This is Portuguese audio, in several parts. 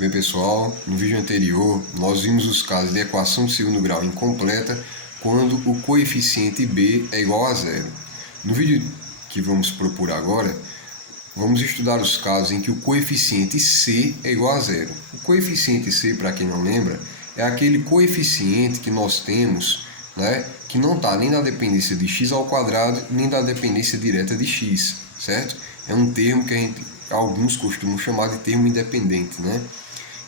Bem, pessoal, no vídeo anterior nós vimos os casos de equação de segundo grau incompleta quando o coeficiente b é igual a zero. No vídeo que vamos propor agora, vamos estudar os casos em que o coeficiente c é igual a zero. O coeficiente c, para quem não lembra, é aquele coeficiente que nós temos, que não está nem na dependência de x ao quadrado, nem da dependência direta de x, certo? É um termo que alguns costumam chamar de termo independente,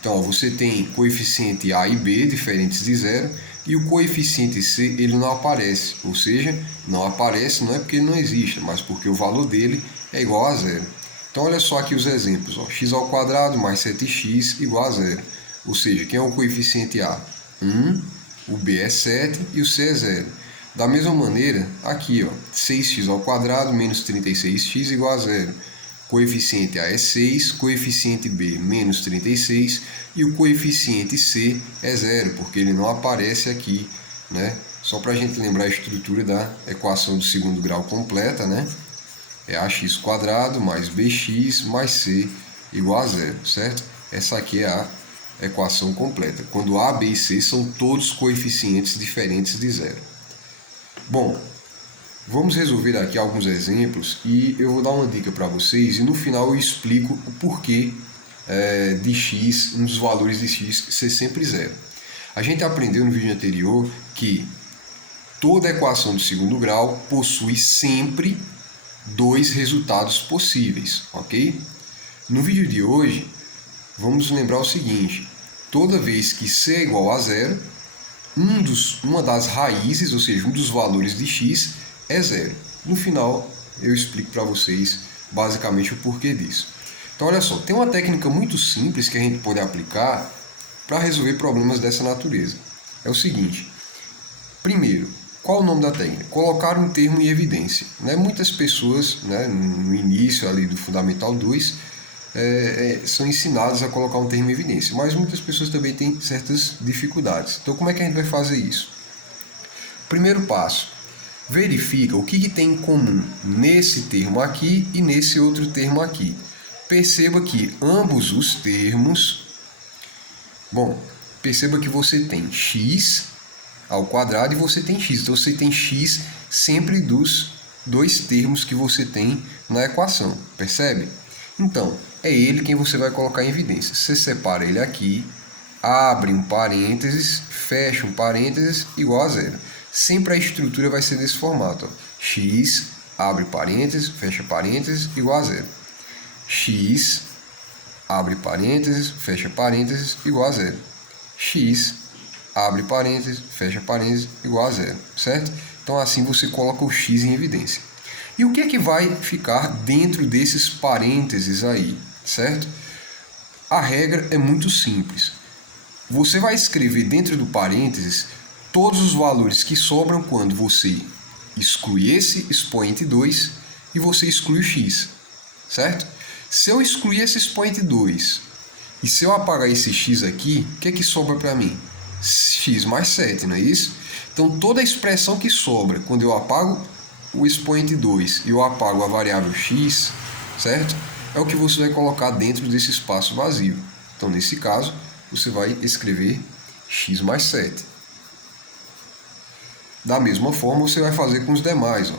Então, você tem coeficiente a e b diferentes de zero, e o coeficiente c ele não aparece, ou seja, não aparece não é porque ele não existe, mas porque o valor dele é igual a zero. Então, olha só aqui os exemplos, x ao quadrado mais 7x igual a zero. Ou seja, quem é o coeficiente a? 1, o b é 7 e o c é zero. Da mesma maneira, aqui, 6x ao quadrado menos 36x igual a zero. Coeficiente A é 6, coeficiente B menos 36 e o coeficiente C é zero, porque ele não aparece aqui, Só para a gente lembrar a estrutura da equação do segundo grau completa, É ax quadrado mais bx mais c igual a zero, certo? Essa aqui é a equação completa, quando A, B e C são todos coeficientes diferentes de zero. Bom, vamos resolver aqui alguns exemplos e eu vou dar uma dica para vocês e no final eu explico o porquê de x, um dos valores de x ser sempre zero. A gente aprendeu no vídeo anterior que toda equação de segundo grau possui sempre dois resultados possíveis, ok? No vídeo de hoje, vamos lembrar o seguinte: toda vez que c é igual a zero, uma das raízes, ou seja, um dos valores de x é zero. No final, eu explico para vocês basicamente o porquê disso. Então, olha só, tem uma técnica muito simples que a gente pode aplicar para resolver problemas dessa natureza. É o seguinte: primeiro, qual o nome da técnica? Colocar um termo em evidência. Muitas pessoas, no início ali do Fundamental 2, são ensinadas a colocar um termo em evidência, mas muitas pessoas também têm certas dificuldades. Então, como é que a gente vai fazer isso? Primeiro passo: verifica o que tem em comum nesse termo aqui e nesse outro termo aqui. Perceba que ambos os termos... perceba que você tem x ao quadrado e você tem x. Então, você tem x sempre dos dois termos que você tem na equação. Percebe? Então, é ele quem você vai colocar em evidência. Você separa ele aqui, abre um parênteses, fecha um parênteses, igual a zero. Sempre a estrutura vai ser desse formato. X, abre parênteses, fecha parênteses, igual a zero. X, abre parênteses, fecha parênteses, igual a zero. X, abre parênteses, fecha parênteses, igual a zero, certo? Então, assim você coloca o x em evidência. E o que é que vai ficar dentro desses parênteses aí, certo? A regra é muito simples. Você vai escrever dentro do parênteses todos os valores que sobram quando você exclui esse expoente 2 e você exclui o x, certo? Se eu excluir esse expoente 2 e se eu apagar esse x aqui, o que é que sobra para mim? X mais 7, não é isso? Então, toda a expressão que sobra quando eu apago o expoente 2 e eu apago a variável x, certo? É o que você vai colocar dentro desse espaço vazio. Então, nesse caso, você vai escrever x mais 7. Da mesma forma, você vai fazer com os demais.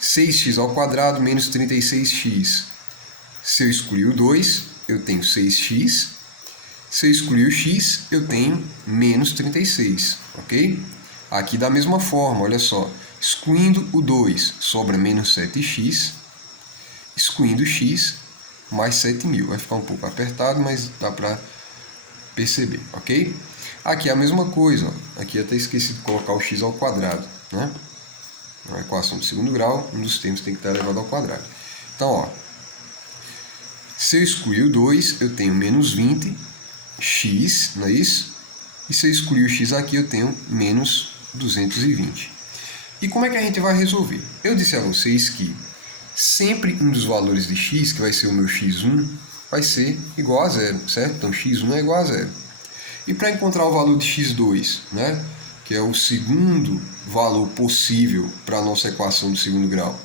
6x ao quadrado menos 36x. Se eu excluir o 2, eu tenho 6x. Se eu excluir o x, eu tenho menos 36, ok? Aqui da mesma forma, olha só. Excluindo o 2, sobra menos 7x. Excluindo o x, mais 7.000. Vai ficar um pouco apertado, mas dá para perceber, ok? Aqui é a mesma coisa. Aqui eu até esqueci de colocar o x ao quadrado, Na equação de segundo grau, um dos termos tem que estar elevado ao quadrado. Então, se eu excluir o 2, eu tenho menos 20x, não é isso? E se eu excluir o x aqui, eu tenho menos 220. E como é que a gente vai resolver? Eu disse a vocês que sempre um dos valores de x, que vai ser o meu x1, vai ser igual a zero, certo? Então, x1 é igual a zero. E para encontrar o valor de x2, que é o segundo valor possível para a nossa equação do segundo grau?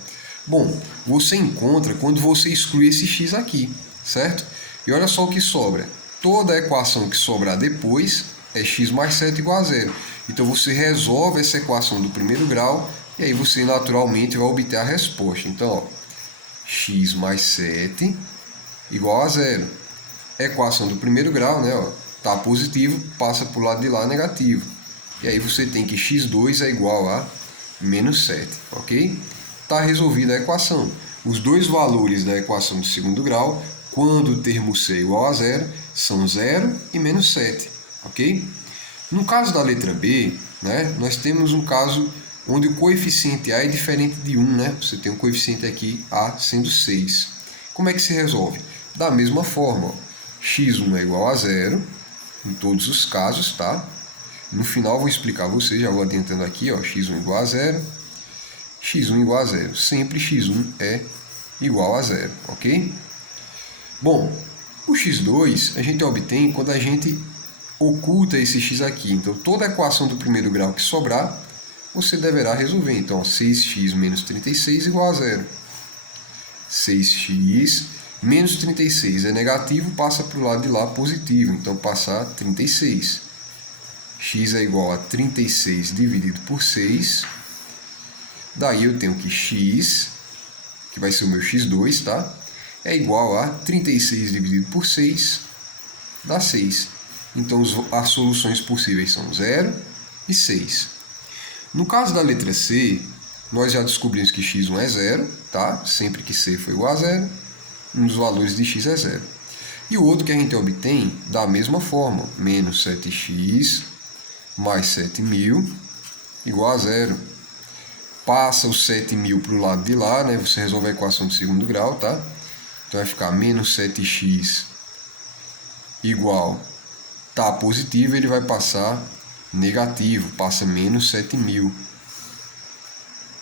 Bom, você encontra quando você exclui esse x aqui, certo? E olha só o que sobra. toda a equação que sobrar depois é x mais 7 igual a zero. Então você resolve essa equação do primeiro grau e aí você naturalmente vai obter a resposta. Então, ó, x mais 7 igual a zero. Equação do primeiro grau, né? Ó, tá positivo, passa para o lado de lá negativo. E aí você tem que x2 é igual a menos 7, ok? Está resolvida a equação. Os dois valores da equação de segundo grau, quando o termo c é igual a zero, são 0 e menos 7, ok? No caso da letra B, né, nós temos um caso onde o coeficiente A é diferente de 1, né? Você tem um coeficiente aqui A sendo 6. Como é que se resolve? Da mesma forma, ó, x1 é igual a zero, em todos os casos, tá? No final eu vou explicar a vocês, já vou adiantando aqui, ó, x1 igual a zero, x1 igual a zero. Sempre x1 é igual a zero, ok? Bom, o x2 a gente obtém quando a gente oculta esse x aqui. Então, toda a equação do primeiro grau que sobrar, você deverá resolver. Então, 6x menos 36 igual a zero. 6x menos 36 é negativo, passa para o lado de lá positivo. Então, passar 36. X é igual a 36 dividido por 6. Daí eu tenho que x, que vai ser o meu x2, tá? É igual a 36 dividido por 6, dá 6. Então as soluções possíveis são 0 e 6. No caso da letra C, nós já descobrimos que x1 é 0, tá? Sempre que c for igual a 0, um dos valores de x é 0. E o outro que a gente obtém da mesma forma, menos 7x mais 7.000 igual a 0. Passa os 7.000 para o lado de lá, né? Você resolve a equação de segundo grau, tá? Então vai ficar menos 7x igual, tá positivo, ele vai passar negativo, passa menos 7.000.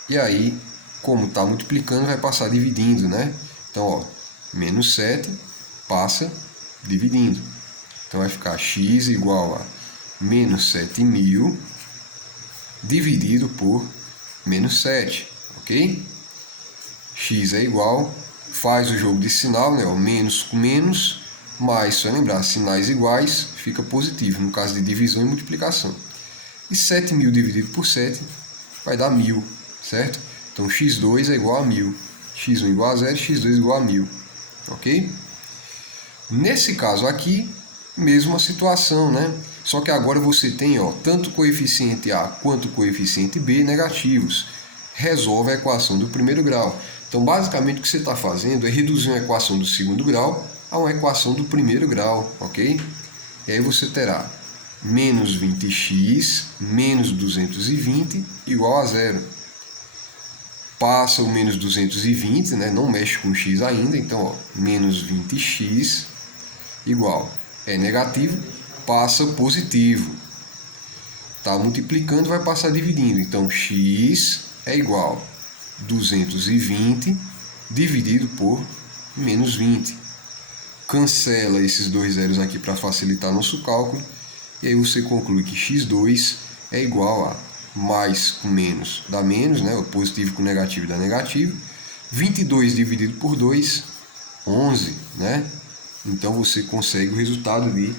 E aí, como está multiplicando, vai passar dividindo, né? Então, ó, menos 7 passa dividindo. Então vai ficar x igual a menos 7.000 dividido por menos 7, ok? X é igual, faz o jogo de sinal, né? O menos com menos, mais, só lembrar, sinais iguais, fica positivo, no caso de divisão e multiplicação. E 7.000 dividido por 7 vai dar 1.000, certo? Então x2 é igual a 1.000. x1 igual a 0, x2 igual a 1.000, ok? Nesse caso aqui, mesma situação, né? Só que agora você tem, ó, tanto o coeficiente A quanto o coeficiente B negativos. Resolve a equação do primeiro grau. Então, basicamente, o que você está fazendo é reduzir uma equação do segundo grau a uma equação do primeiro grau, ok? E aí você terá menos 20x menos 220 igual a zero. Passa o menos 220, né? Não mexe com x ainda, então, ó, menos 20x igual. É negativo, passa positivo. Está multiplicando, vai passar dividindo. Então, x é igual a 220 dividido por menos 20. Cancela esses dois zeros aqui para facilitar nosso cálculo. E aí você conclui que x2 é igual a mais com menos dá menos, né? O positivo com negativo dá negativo. 22 dividido por 2, 11, né? Então você consegue o resultado de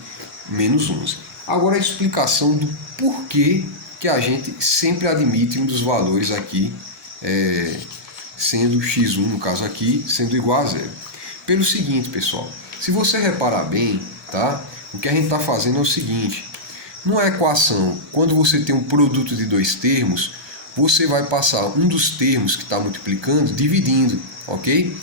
menos 11. Agora a explicação do porquê que a gente sempre admite um dos valores aqui, sendo x1, no caso aqui, sendo igual a zero. Pelo seguinte, pessoal, se você reparar bem, tá? O que a gente está fazendo é o seguinte: numa equação, quando você tem um produto de dois termos, você vai passar um dos termos que está multiplicando dividindo, ok?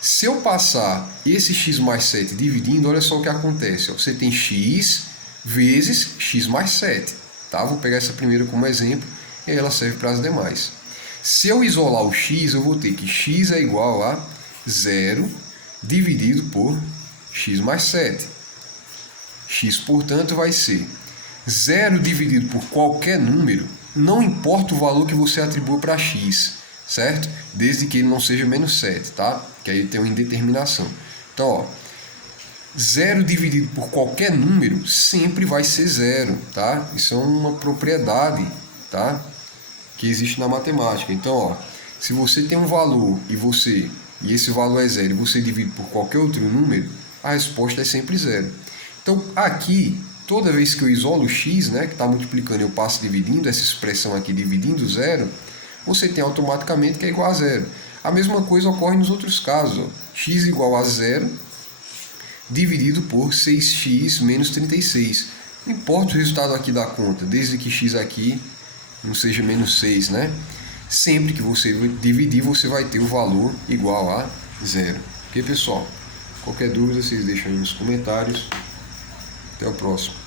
Se eu passar esse x mais 7 dividindo, olha só o que acontece. Ó. Você tem x vezes x mais 7. Tá? Vou pegar essa primeira como exemplo e ela serve para as demais. Se eu isolar o x, eu vou ter que x é igual a 0 dividido por x mais 7. X, portanto, vai ser 0 dividido por qualquer número, não importa o valor que você atribua para x, certo? Desde que ele não seja menos 7, tá? Que aí tem uma indeterminação. Então, ó, 0 dividido por qualquer número sempre vai ser 0, tá? Isso é uma propriedade, tá? Que existe na matemática. Então, ó, se você tem um valor e esse valor é 0 e você divide por qualquer outro número, a resposta é sempre 0. Então aqui, toda vez que eu isolo x, né, que está multiplicando, eu passo dividindo, essa expressão aqui dividindo zero, você tem automaticamente que é igual a zero. A mesma coisa ocorre nos outros casos. Ó. X igual a zero dividido por 6x menos 36. Não importa o resultado aqui da conta, desde que x aqui não seja menos 6, né? Sempre que você dividir, você vai ter o valor igual a zero. Ok, pessoal? Qualquer dúvida, vocês deixam aí nos comentários. Até o próximo.